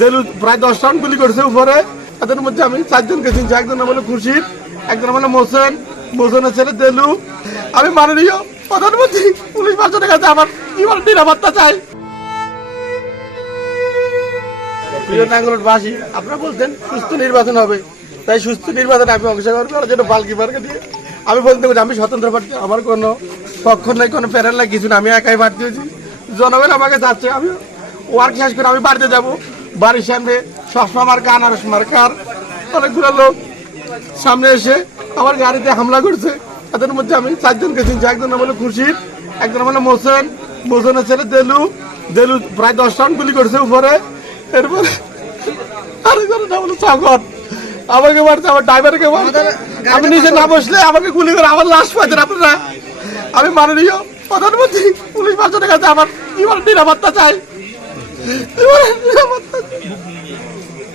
দেলু প্রায় দশ রাউন্ড গুলি করেছে উপরে। তাদের মধ্যে আমি চারজনকে চিনছি। একজন নাম হলো খুশির একজন নাম হলো মোসেন মোসেনের ছেলে দেলু। আমি মাননীয় প্রধানমন্ত্রী, পুলিশ বাসনের কাছে আমার জীবন নিরাপত্তা চাই। প্রিয় আপনারা বলতেন সুস্থ নির্বাচন হবে। তাই সুস্থ নির্বাচনে আমি অংশগ্রহণ করার জন্য বালকি পার্কে দিয়ে আমি বলতে পারি, আমি স্বতন্ত্র প্রার্থী। আমার কোনো পক্ষ নাই, কোনো প্যানেল নাই, কিছু না আমি একাই প্রার্থী হয়েছি। জনগণ আমাকে যাচ্ছে আমি ওয়ার্ক শেষ করে আমি বাড়িতে যাব। বাড়ির সামনে সবসময় আমার কান আর মার্কার অনেকগুলো লোক সামনে এসে আমার গাড়িতে হামলা করছে। তাদের মধ্যে আমি চারজনকে চিনছি। একজন নাম হলো খুশির একজন নাম হলো মোসেন মোসেনের ছেলে দেলু। দেলু প্রায় দশ রাউন্ড গুলি করেছে উপরে। এরপরে আরেকজনের নাম হলো সাগর। আমাকে মারছে আমার ড্রাইভারকে মারছে। আমি নিজে না বসলে আমাকে গুলি করে আমার লাশ পাইতেন আপনারা। আমি মাননীয় প্রধানমন্ত্রী পুলিশ বাসনের কাছে আমার জীবন নিরাপত্তা চাই। 이만 내가 맞다.